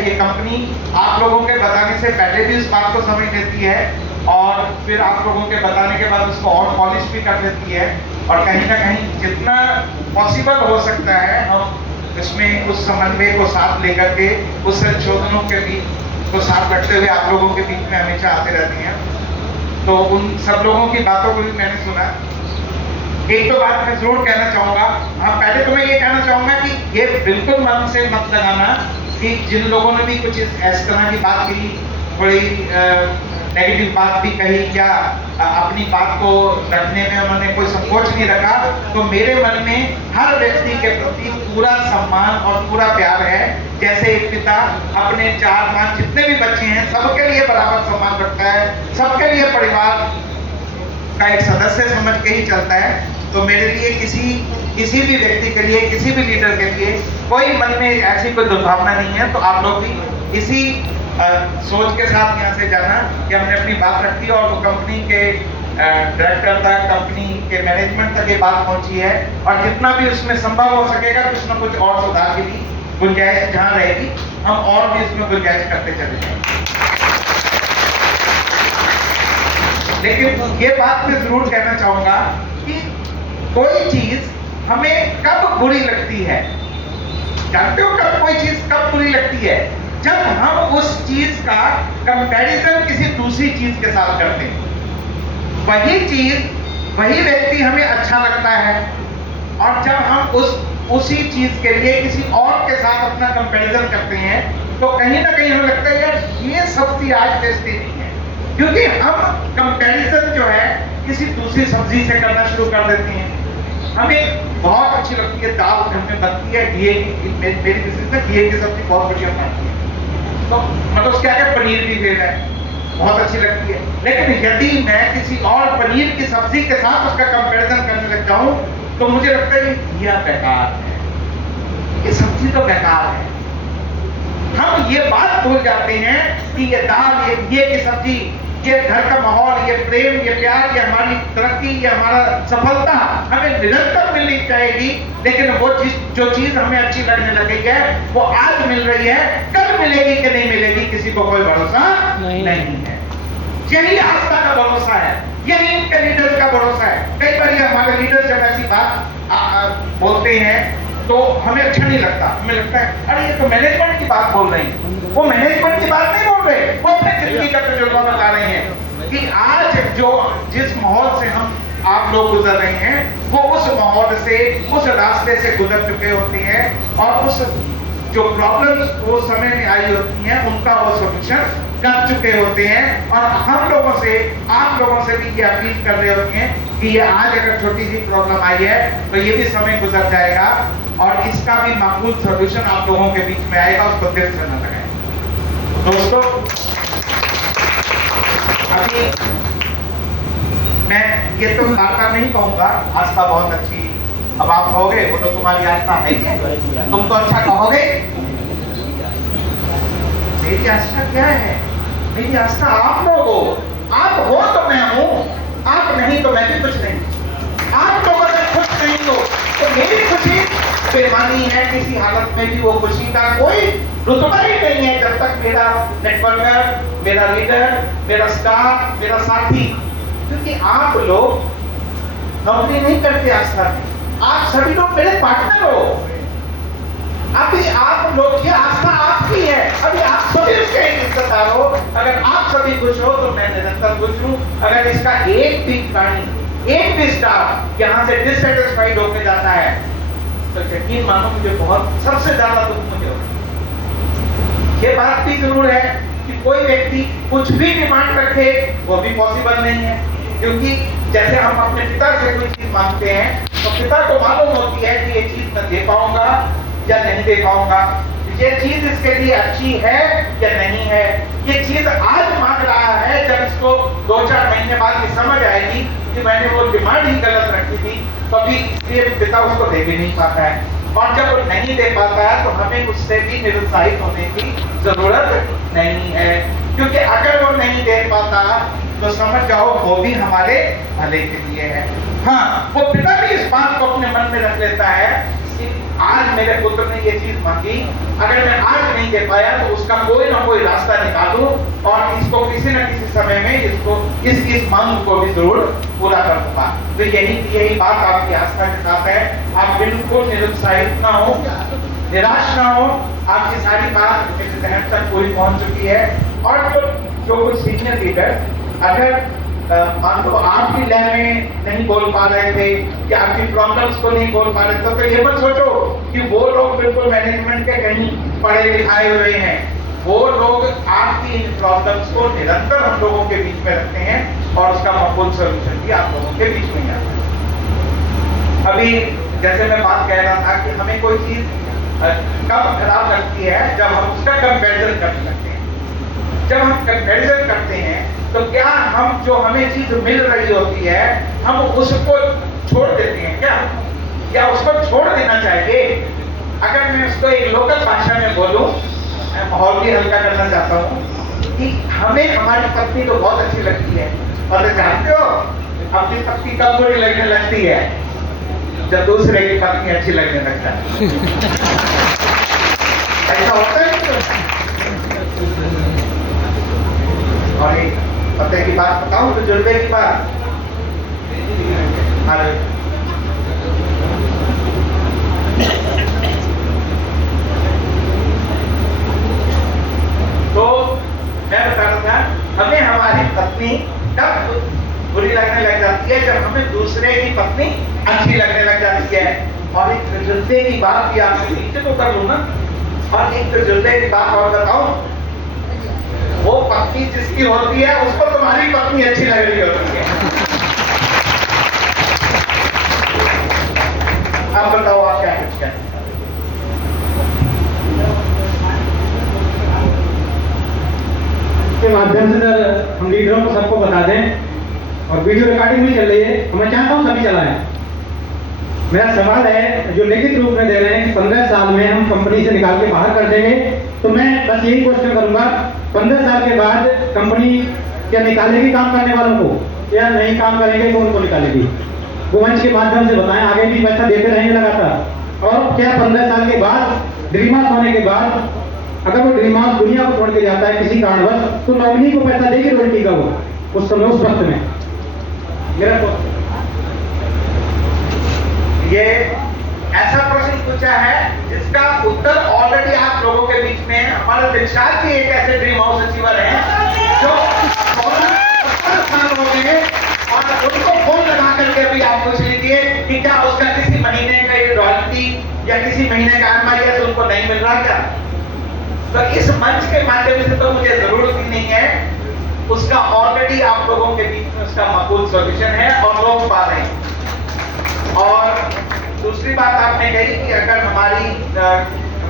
ये कंपनी आप लोगों के बताने से पहले भी इस बात को समझ लेती है और फिर आप लोगों के बताने के बाद उसको और पॉलिश भी कर देती है, और कहीं ना कहीं जितना पॉसिबल हो सकता है हम इसमें उस समन्वय को साथ लेकर के उस संशोधनों के बीच को साथ रखते हुए आप लोगों के बीच में हमेशा आते रहते हैं। तो उन सब लोगों की बातों को भी मैंने सुना। एक तो बात मैं जरूर कहना चाहूंगा, पहले तो मैं ये कहना चाहूंगा कि ये बिल्कुल मन से मत लगाना कि जिन लोगों ने भी कुछ इस तरह की बात की, थोड़ी नेगेटिव बात भी कही या अपनी बात को रखने में उन्होंने कोई संकोच नहीं रखा, तो मेरे मन में हर व्यक्ति के प्रति पूरा सम्मान और पूरा प्यार है। जैसे एक पिता अपने 4-5 जितने भी बच्चे हैं सबके लिए बराबर सम्मान रखता है, सबके लिए परिवार का एक सदस्य समझ के ही चलता है। तो मेरे लिए किसी भी व्यक्ति के लिए, किसी भी लीडर के लिए कोई मन में ऐसी कोई दुर्भावना नहीं है। तो आप लोग भी इसी सोच के साथ यहाँ से जाना कि हमने अपनी बात रखी और वो कंपनी के डायरेक्टर तक, कंपनी के मैनेजमेंट तक ये बात पहुंची है, और जितना भी उसमें संभव हो सकेगा कुछ ना कुछ और सुधार की भी गुंजाइश जहाँ रहेगी हम और भी इसमें गुंजाइश करते चले जाएंगे। लेकिन ये बात मैं जरूर कहना चाहूंगा कि कोई चीज हमें कब बुरी लगती है, जानते हो कब कोई चीज कब बुरी लगती है? जब हम उस चीज का कंपैरिजन किसी दूसरी चीज के साथ करते हैं। वही चीज, वही व्यक्ति हमें अच्छा लगता है, और जब हम उसी चीज के लिए किसी और के साथ अपना कंपैरिजन करते हैं तो कहीं ना कहीं हमें लगता है यार ये सब्जी आज टेस्टी नहीं है, क्योंकि हम कंपैरिजन जो है किसी दूसरी सब्जी से करना शुरू कर देते हैं। हमें बहुत अच्छी लगती है दाल घर में बनती है, घी की, मेरी मिसेज ने घी की सब्जी बहुत बढ़िया बनाती है, तो मतलब उसके आगे पनीर भी दे रहा है, बहुत अच्छी लगती है। लेकिन यदि मैं किसी और पनीर की सब्जी के साथ उसका कंपैरिजन करने लग जाऊं तो मुझे लगता है ये बेकार है, ये सब्जी तो बेकार है। हम ये बात भूल जाते हैं कि ये दाल, ये की सब्जी, ये घर का माहौल, ये प्रेम, ये प्यार, ये हमारी तरक्की, ये हमारा सफलता हमें निरंतर मिलनी चाहिए। लेकिन वो जो चीज हमें अच्छी लगने लगी है वो आज मिल रही है, कल मिलेगी कि नहीं मिलेगी किसी को कोई भरोसा नहीं है। यही आस्था का भरोसा है, यही इनके लीडर्स का भरोसा है। कई बार ये हमारे लीडर्स जब ऐसी बात बोलते हैं तो हमें अच्छा नहीं लगता, हमें लगता है अरे ये तो मैनेजमेंट की बात बोल रही है। वो मैनेजमेंट की बात नहीं बोल रहे, वो अपने जिंदगी का तजुर्बा बता रहे हैं कि आज जिस माहौल से हम आप लोग गुजर रहे हैं वो उस माहौल से, उस रास्ते से गुजर चुके होते हैं, और उस जो प्रॉब्लम्स वो समय में आई होती हैं उनका वो सॉल्यूशन कर चुके होते हैं। और हम लोगों से, आप लोगों से भी ये अपील कर रहे होते हैं कि ये आज अगर छोटी सी प्रॉब्लम आई है तो ये भी समय गुजर जाएगा और इसका भी माकूल सॉल्यूशन आप लोगों के बीच में आएगा, उसको दिल से न लगाएं। दोस्तों, अभी मैं ये तो बात नहीं कहूंगा, आस्था बहुत अच्छी, अब आप कहोगे वो तो तुम्हारी आस्था है, तुम तो अच्छा कहोगे। मेरी आस्था क्या है? मेरी आस्था आप लोग हो, आप हो तो मैं हूं, आप नहीं तो मैं भी कुछ नहीं। आप लोग अगर खुश नहीं हो तो मेरी खुशी बेमानी है, किसी हालत में भी वो खुशी का कोई रुतबा ही नहीं है जब तक मेरा नेटवर्कर, मेरा लीडर, मेरा स्टाफ, मेरा साथी, क्योंकि आप लोग नौकरी नहीं करते आस्था में, आप सभी लोग मेरे पार्टनर हो। अभी आप लोग की आस्था आपकी है, अभी आप सभी उसके हिस्सेदार हो। अगर आप सभी खुश हो तो मैं निरंतर खुश हूं। अगर इसका एक भी प्राणी, एक भी स्टाफ यहाँ से डिससेटिस्फाइड होकर जाता है तो यकीन मानो मुझे बहुत, सबसे ज्यादा दुख मुझे होगा। ये बात भी जरूर है कि कोई व्यक्ति कुछ भी डिमांड रखे वो भी पॉसिबल नहीं है, क्योंकि जैसे हम अपने पिता से कोई चीज मांगते हैं तो पिता को मालूम होती है कि ये चीज मैं दे पाऊंगा या नहीं दे पाऊंगा, ये चीज इसके लिए अच्छी है या नहीं है। ये चीज आज मांग रहा है, जब इसको 2-4 महीने बाद ये समझ आएगी कि मैंने वो डिमांड ही गलत रखी थी, तो अभी इसलिए पिता उसको दे भी नहीं पाता है। और जब वो नहीं दे पाता है तो हमें उससे भी निरुत्साहित होने की जरूरत नहीं है, क्योंकि अगर वो नहीं दे पाता तो समझ जाओ वो भी हमारे भले के लिए है। हाँ, वो पिता भी इस बात को अपने मन में रख लेता है कि आज मेरे पुत्र ने ये चीज मांगी, अगर मैं आज नहीं दे पाया तो उसका कोई ना कोई रास्ता निकालूं और इसको किसी न किसी समय में इसको इस मांग को भी जरूर पूरा कर दूंगा। तो यही बात आपकी आस्था के साथ है। आप बिल्कुल निरुत्साहित ना हो, निराश ना हो, आपकी सारी बात मेरे जहन तक पूरी पहुंच चुकी है। और जो कुछ सीनियर लीडर अगर मान लो आपकी लय में नहीं बोल पा रहे थे कि आपकी प्रॉब्लम्स को नहीं बोल पा रहे थे, तो ये मत सोचो कि वो लोग बिल्कुल मैनेजमेंट के कहीं पढ़े लिखाए हुए हैं। वो लोग आपकी इन प्रॉब्लम्स को निरंतर हम लोगों के बीच में रखते हैं और उसका मकबूल सोल्यूशन भी आप लोगों के बीच में आता है। अभी जैसे मैं बात कह रहा था कि हमें कोई चीज कब खराब लगती है, जब हम उसका कंपैरिजन करने लगते हैं। जब हम कंपैरिजन करते हैं तो क्या हम जो हमें चीज मिल रही होती है हम उसको छोड़ देते हैं क्या, या उसको छोड़ देना चाहिए? अगर मैं उसको एक लोकल भाषा में बोलूं, मैं माहौल भी हल्का करना चाहता हूं कि हमें हमारी पत्नी तो बहुत अच्छी लगती है, और जानते हो अपनी पत्नी कब बुरी लगने लगती है? जब दूसरे की पत्नी अच्छी लगने लगता है। ऐसा होता है। और एक पते की बात बताऊं, तजुर्बे की बात। तो मैं बता रहा था, हमें हमारी पत्नी कब बुरी लगने लग जाती है? जब हमें दूसरे की पत्नी अच्छी लगने लग जाती है। और एक तजुर्बे की बात भी आपसे नीचे तो कर लूं ना, और एक तजुर्बे की बात और बताऊं, वो पत्नी जिसकी होती है उसको तुम्हारी पत्नी अच्छी लग रही होती है। अब बताओ आप क्या कुछ कहते हैं? के माध्यम से सर हम लीडरों को सबको बता दें, और वीडियो रिकॉर्डिंग भी चल रही है, मैं चाहता हूँ सभी चलाएं। मेरा सवाल है जो लिखित रूप में दे रहे हैं कि 15 साल में हम कंपनी से निकाल के बाहर कर देंगे, तो मैं बस यही क्वेश्चन करूंगा, 15 साल के बाद कंपनी क्या निकालेगी काम करने वालों को, या नहीं काम करेंगे तो उनको निकालेगी? वो मंच के माध्यम से बताएं, आगे भी पैसा देते रहेंगे लगातार। और क्या 15 साल के बाद ड्रीमास होने के बाद अगर वो ड्रीमास दुनिया को छोड़ के जाता है किसी कारणवश, तो नॉमिनी को पैसा देगी रॉयल्टी का वो उस समय उस वक्त में? मेरा तो ये ऐसा प्रश्न पूछा है जिसका उत्तर ऑलरेडी आप लोगों के बीच में है। हमारे दिलशाद जी एक ऐसे ड्रीम हाउस अचीवर हैं जो 70 साल हो गए, और उनको फोन लगा करके भी आप पूछ लीजिए कि क्या उसका किसी महीने का रॉयल्टी या किसी महीने का एमआईएस उनको नहीं मिल रहा क्या? तो इस मंच के माध्यम से तो मुझे जरूरत ही नहीं है, उसका ऑलरेडी आप लोगों के बीच में उसका मकबूल सॉल्यूशन है और लोग पा रहे हैं। और दूसरी बात आपने कही कि अगर हमारी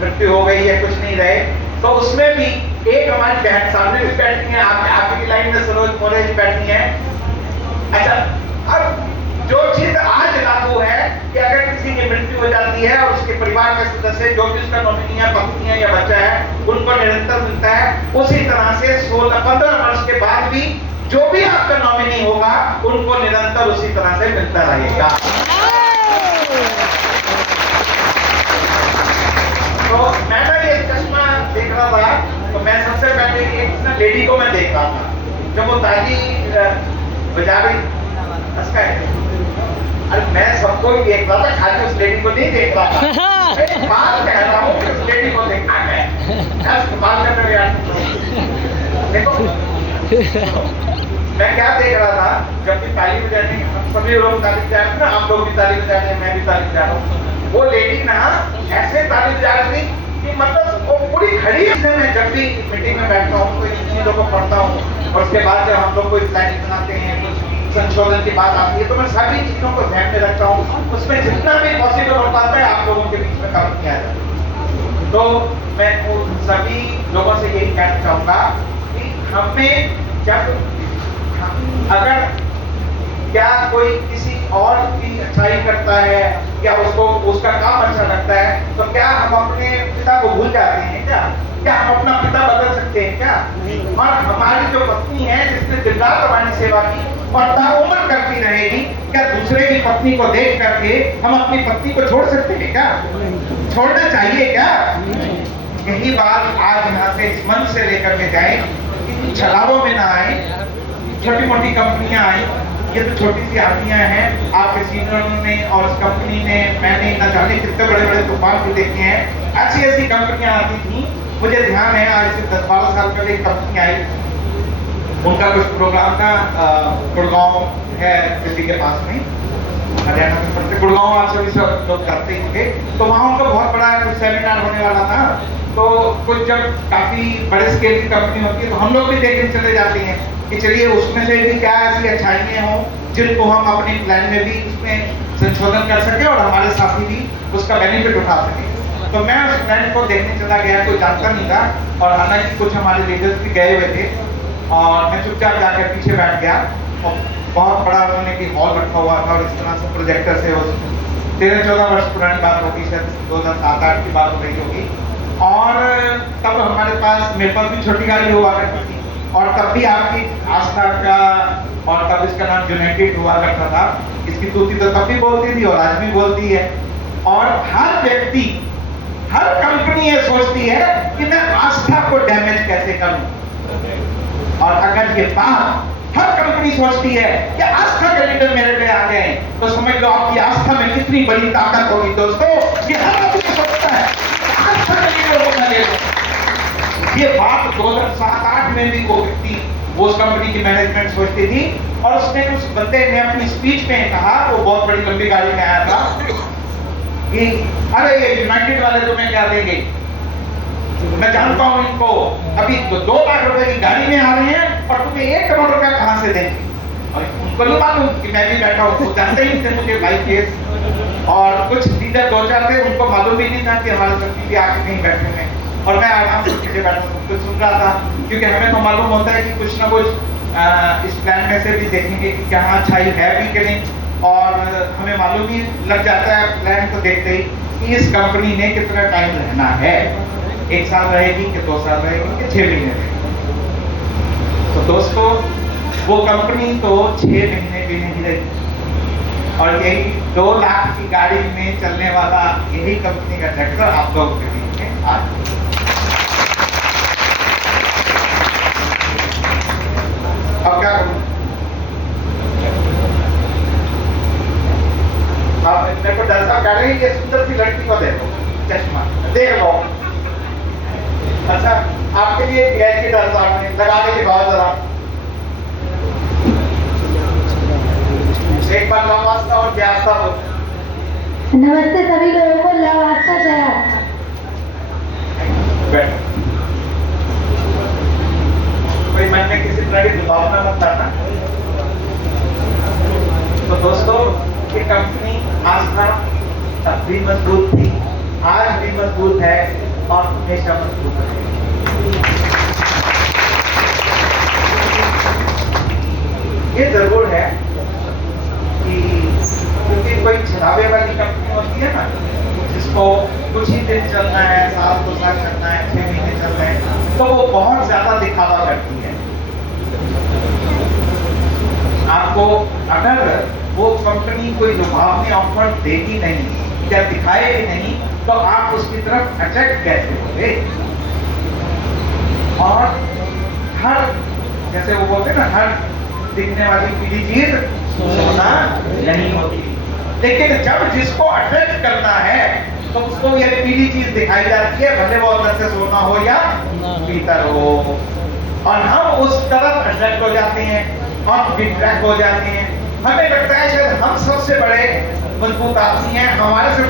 मृत्यु हो गई है, कुछ नहीं रहे, तो उसमें भी एक हमारी बहन सामने भी बैठती है, आपकी लाइन में सरोज मोरे जी बैठी है। अच्छा, अब जो चीज आज लागू है कि अगर किसी की मृत्यु हो जाती है और उसके परिवार के सदस्य जो भी उसका नॉमिनी है, पत्नी है या बच्चा है, उनको निरंतर मिलता है, उसी तरह से 16-15 वर्ष के बाद भी जो भी आपका नॉमिनी होगा उनको निरंतर उसी तरह से मिलता रहेगा। तो मैं ना ये चश्मा देख रहा था, तो मैं सबसे पहले एक लेडी को मैं देख रहा था, जब वो ताली बजा रही हंसका है। अरे मैं सबको ही देख रहा था, खाली उस लेडी को नहीं देख रहा था। मैं बात कह रहा हूँ कि उस लेडी को देखना है। बात कर रहे यार, देखो मैं क्या देख रहा था, जब भी ताली बजाने, हम सभी लोग ताली बजा रहे थे ना, आप लोग भी ताली बजा रहे हैं, मैं भी ताली बजा रहा हूँ। वो लेडी ना ऐसे ताली बजा रही थी कि मतलब वो पूरी खड़ी है। मैं जब भी मीटिंग में बैठता हूँ तो इन चीजों को पढ़ता हूँ, और उसके बाद जब हम लोग कोई प्लानिंग बनाते हैं, कुछ संशोधन की बात आती है, तो मैं सभी चीजों को ध्यान में रखता हूँ। उसमें जितना भी पॉसिबल हो पाता है आप लोगों के बीच में कम किया जाए। तो मैं उन सभी लोगों से यही कहना चाहूंगा कि हमें जब अगर क्या कोई किसी और की अच्छाई करता है या उसको उसका काम अच्छा लगता है, तो क्या हम अपने पिता को भूल जाते हैं क्या? क्या हम अपना पिता बदल सकते हैं क्या? और हमारी जो पत्नी है जिसने दिन रात हमारी सेवा की, और ताउम्र करती रहेगी। क्या दूसरे की पत्नी को देख करके हम अपनी पत्नी को छोड़ सकते हैं क्या? छोड़ना चाहिए क्या? यही बात आज यहाँ से इस मंच से लेकर के जाए कि छलावों में ना आए, छोटी मोटी कंपनियां आई, ये तो छोटी सी आदमियां हैं। आपके सीनियरों ने और इस कंपनी ने, मैंने न जाने कितने बड़े बड़े तूफान भी देखे हैं। ऐसी ऐसी कंपनियां आती थी, मुझे ध्यान है आज से 10-12 साल पहले एक कंपनी आई, उनका कुछ प्रोग्राम था, गुड़गांव है दिल्ली के पास में, हरियाणा में पड़ते गुड़गांव, आप सभी सब लोग करते ही थे। तो वहाँ उनका बहुत बड़ा कुछ सेमिनार होने वाला था। तो कुछ जब काफी बड़े स्केल की कंपनी होती है तो हम लोग भी देखने चले जाते हैं कि चलिए उसमें से भी क्या ऐसी अच्छाइयाँ हों जिनको हम अपने प्लान में भी उसमें संशोधन कर सके और हमारे साथी भी उसका बेनिफिट उठा सके। तो मैं उस प्लान को देखने चला गया, कोई जानता नहीं था, और हालांकि कुछ हमारे लीडर्स भी गए हुए थे, और मैं चुपचाप जाकर पीछे बैठ गया। और बहुत बड़ा उन्होंने की हॉल रखा हुआ था और इस तरह से प्रोजेक्टर से 13-14 वर्ष पुरानी बात होगी, शायद 2007-8 की बात हो रही होगी। और तब हमारे पास, मेरे पास भी छोटी गाड़ी हुआ करती थी, और तब भी आपकी आस्था का, और तब इसका नाम यूनाइटेड हुआ करता था। इसकी तूती तो तब भी बोलती थी और आज भी बोलती है। और हर व्यक्ति, हर कंपनी ये सोचती है कि मैं आस्था को डैमेज कैसे करूं। और अगर ये बात हर कंपनी सोचती है कि आस्था के लीडर मेरे पे आ गए, तो समझ लो आपकी आस्था में कितनी बड़ी ताकत होगी दोस्तों। ये हर आदमी सोचता है आस्था के लीडर को मैं ले लूं। ये बात 2007-8 में भी वो व्यक्ति, वो उस कंपनी की मैनेजमेंट सोचती थी, और उसने उस बंदे ने अपनी स्पीच में कहा, वो बहुत बड़ी लंबी गाड़ी में आया था कि अरे ये यूनाइटेड वाले तुम्हें क्या देंगे, मैं जानता हूं इनको, अभी तो 2 लाख रुपए की गाड़ी में आ रहे हैं और तुम्हें 1 करोड़ रुपया कहां से देंगे। और उनको नहीं मालूम कि मैं भी बैठा हूं, वो जानते ही नहीं थे मुझे भाई केस। और कुछ लीडर 2-4 थे, उनको मालूम भी नहीं था कि हमारे सभी भी आके नहीं बैठे हैं, और मैं आराम से पीछे बैठा कुछ सुन रहा था, क्योंकि हमें तो मालूम होता है कि कुछ ना कुछ इस प्लान में से भी देखेंगे कि क्या अच्छाई है भी कि नहीं। और हमें मालूम ही लग जाता है प्लान को देखते ही कि इस कंपनी ने कितना टाइम रहना है, 1 साल रहेगी कि 2 साल रहेगी कि 6 महीने रहेगी। तो दोस्तों वो कंपनी तो 6 महीने भी नहीं रही, और यही 2 लाख की गाड़ी में चलने वाला यही कंपनी का ट्रैक्टर आप लोग के बीच में आ गया। अब क्या करूं? आप मेरे को डर सा कह रहे हैं, ये सुंदर सी लड़की को देखो, चश्मा देख लो। अच्छा, आपके लिए गैस की डर सामने लगा के दिखाओ जरा, एक बार नमस्ते और गैस सा बोल। नमस्ते सभी लोगों को, नमस्ते जय। बैठो, कोई मन में किसी तरह की दुभावना मत करना। तो दोस्तों ये कंपनी आस्था तब भी मजबूत थी, आज भी मजबूत है और हमेशा मजबूत रहेगी। ये जरूर है कि क्योंकि कोई छलावे वाली कंपनी होती है ना, जिसको कुछ ही दिन चलना है, 1-2 साल चलना है, 6 महीने चलना है, तो वो बहुत ज्यादा दिखावा करती है। आपको अगर वो कंपनी कोई लुभावनी ऑफर देगी नहीं या दिखाएगी नहीं, तो आप उसकी तरफ अट्रैक्ट कैसे होंगे। और हर, जैसे वो बोलते हैं ना, हर दिखने वाली पीली चीज सोना नहीं होती, लेकिन जब जिसको अट्रैक्ट करना है तो उसको ये पीली चीज दिखाई जाती है, भले वो अंदर से सोना हो या पीतल हो, और हम उस तरफ अट्रैक्ट हो जाते हैं, हम डिट्रैक्ट हो जाते हैं। हमें लगता है शायद हम सबसे बड़े मजबूत आदमी हैं, हमारे से